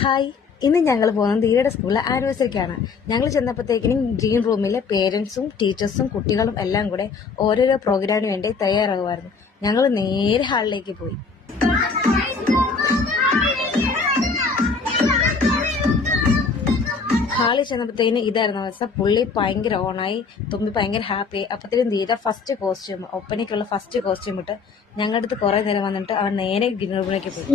Hi, ഇന്ന് ഞങ്ങൾ പോകുന്നത് ധീരയുടെ സ്കൂളിലെ ആനിവേഴ്സറിക്കാണ്. ഞങ്ങൾ ചെന്നപ്പോഴത്തേക്കിനും ഗ്രീൻ റൂമിലെ പേരൻസും ടീച്ചേഴ്സും കുട്ടികളും എല്ലാം കൂടെ ഓരോരോ പ്രോഗ്രാമിന് വേണ്ടി തയ്യാറാകുമായിരുന്നു. ഞങ്ങൾ നേരെ ഹാളിലേക്ക് പോയി. ഹാളിൽ ചെന്നപ്പോഴത്തേന് ഇതായിരുന്നു അവസ്ഥ. പുള്ളി ഭയങ്കര ഓണായി, തുമ്പി ഭയങ്കര ഹാപ്പി. അപ്പത്തേനും ധീര ഫസ്റ്റ് കോസ്റ്റ്യൂം, ഒപ്പനയ്ക്കുള്ള ഫസ്റ്റ് കോസ്റ്റ്യൂം ഇട്ട് ഞങ്ങളുടെ അടുത്ത് കുറെ നേരം വന്നിട്ട് അവൻ നേരെ ഗ്രീൻ റൂമിലേക്ക് പോയി.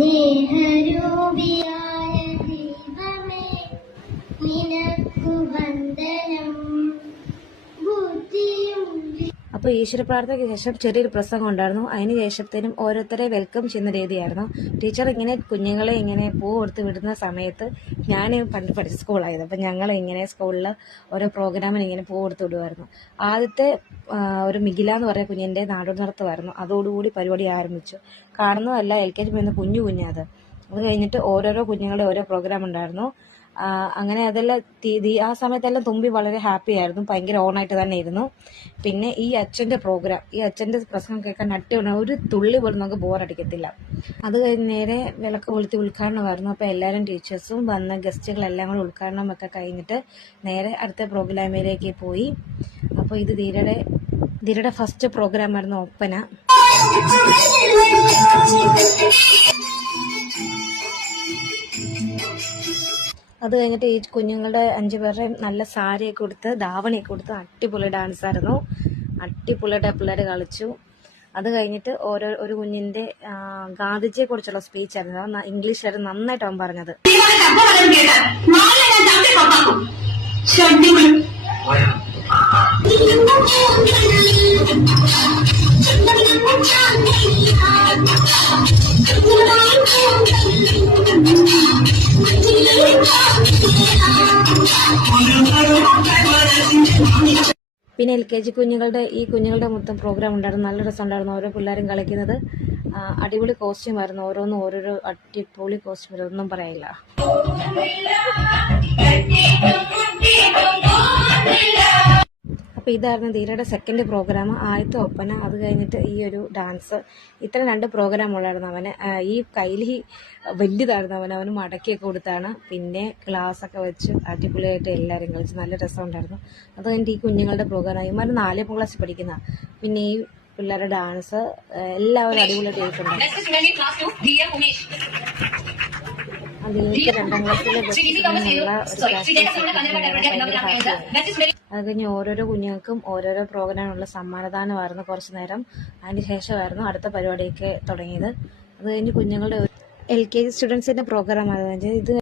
അപ്പോൾ ഈശ്വര പ്രാർത്ഥനയ്ക്ക് ശേഷം ചെറിയൊരു പ്രസംഗം ഉണ്ടായിരുന്നു. അതിന് ശേഷത്തിനും ഓരോരുത്തരെ വെൽക്കം ചെയ്യുന്ന രീതിയായിരുന്നു. ടീച്ചർ ഇങ്ങനെ കുഞ്ഞുങ്ങളെ ഇങ്ങനെ പൂ കൊടുത്ത് വിടുന്ന സമയത്ത് ഞാൻ പണ്ട് പഠിച്ച സ്കൂളായത്. അപ്പം ഞങ്ങൾ ഇങ്ങനെ സ്കൂളിൽ ഓരോ പ്രോഗ്രാമിന് ഇങ്ങനെ പൂ കൊടുത്ത് വിടുമായിരുന്നു. ആദ്യത്തെ ഒരു മിഗില എന്ന് പറയുന്ന കുഞ്ഞിൻ്റെ നാടോടി നൃത്തമായിരുന്നു. അതോടുകൂടി പരിപാടി ആരംഭിച്ചു. കാണുന്നതല്ല, LKG പോകുന്ന കുഞ്ഞത്. അത് കഴിഞ്ഞിട്ട് ഓരോരോ കുഞ്ഞുങ്ങളുടെ ഓരോ പ്രോഗ്രാം ഉണ്ടായിരുന്നു. അങ്ങനെ അതെല്ലാം ആ സമയത്തെല്ലാം തുമ്പി വളരെ ഹാപ്പി ആയിരുന്നു, ഭയങ്കര ഓണായിട്ട് തന്നെ ഇരുന്നു. പിന്നെ ഈ അച്ഛൻ്റെ പ്രോഗ്രാം, ഈ അച്ഛൻ്റെ പ്രസംഗം കേൾക്കാൻ അടിപൊളിയാണ്, ഒരു തുള്ളി പോലും നമുക്ക് ബോറടിക്കത്തില്ല. അത് കഴിഞ്ഞ് നേരെ വിളക്ക് കൊളുത്തി ഉദ്ഘാടനമായിരുന്നു. അപ്പോൾ എല്ലാവരും ടീച്ചേഴ്സും വന്ന ഗസ്റ്റുകളെല്ലാം കൂടെ ഉദ്ഘാടനമൊക്കെ കഴിഞ്ഞിട്ട് നേരെ അടുത്ത പ്രോഗ്രാമിലേക്ക് പോയി. അപ്പോൾ ഇത് ധീരയുടെ ഫസ്റ്റ് പ്രോഗ്രാമായിരുന്നു ഒപ്പന. അത് കഴിഞ്ഞിട്ട് ഈ കുഞ്ഞുങ്ങളുടെ 5 പേരുടെയും നല്ല സാരിയൊക്കെ കൊടുത്ത് ധാവണിയൊക്കെ കൊടുത്ത് അടിപൊളി ഡാൻസായിരുന്നു. അടിപൊളിയായിട്ട് പിള്ളേർ കളിച്ചു. അത് കഴിഞ്ഞിട്ട് ഒരു കുഞ്ഞിൻ്റെ ഗാന്ധിജിയെ കുറിച്ചുള്ള സ്പീച്ചായിരുന്നു. ഇംഗ്ലീഷിലായിരുന്നു നന്നായിട്ട് അവൻ പറഞ്ഞത്. പിന്നെ LKG കുഞ്ഞുങ്ങളുടെ മൊത്തം പ്രോഗ്രാം ഉണ്ടായിരുന്നു. നല്ല രസമുണ്ടായിരുന്നു. ഓരോ പിള്ളേരും കളിക്കുന്നത്. അടിപൊളി കോസ്റ്റ്യൂം ആയിരുന്നു. ഓരോരോ അടിപൊളി കോസ്റ്റ്യൂം, ഒന്നും പറയില്ല. അപ്പോൾ ഇതായിരുന്നു ധീരയുടെ സെക്കൻഡ് പ്രോഗ്രാം. ആദ്യത്തെ ഒപ്പന, അത് കഴിഞ്ഞിട്ട് ഈ ഒരു ഡാൻസ്. ഇത്ര 2 പ്രോഗ്രാം ഉള്ളായിരുന്നു അവന്. ഈ കയ്യിൽ വലുതായിരുന്നു അവന് മടക്കിയൊക്കെ കൊടുത്താണ്. പിന്നെ ഗ്ലാസ്സൊക്കെ വെച്ച് അടിപൊളിയായിട്ട് എല്ലാവരും കളിച്ച് നല്ല രസമുണ്ടായിരുന്നു. അത് കഴിഞ്ഞിട്ട് ഈ കുഞ്ഞുങ്ങളുടെ പ്രോഗ്രാം. ഇവന്മാർ 4ാം ക്ലാസ്സിൽ പഠിക്കുന്ന. പിന്നെ ഈ പിള്ളേരുടെ ഡാൻസ് എല്ലാവരും അടിപൊളിയായിട്ട് ചെയ്തിട്ടുണ്ട്. അതിലേക്ക് 2ാം ക്ലാസ്സിലെ അത് കഴിഞ്ഞ് ഓരോരോ കുഞ്ഞുങ്ങൾക്കും ഓരോരോ പ്രോഗ്രാമുള്ള സമ്മാനദാനമായിരുന്നു കുറച്ചു നേരം. അതിന് ശേഷമായിരുന്നു അടുത്ത പരിപാടിയൊക്കെ തുടങ്ങിയത്. അത് കഴിഞ്ഞ് കുഞ്ഞുങ്ങളുടെ LKG സ്റ്റുഡൻസിന്റെ പ്രോഗ്രാമായിരുന്നു ഇത്.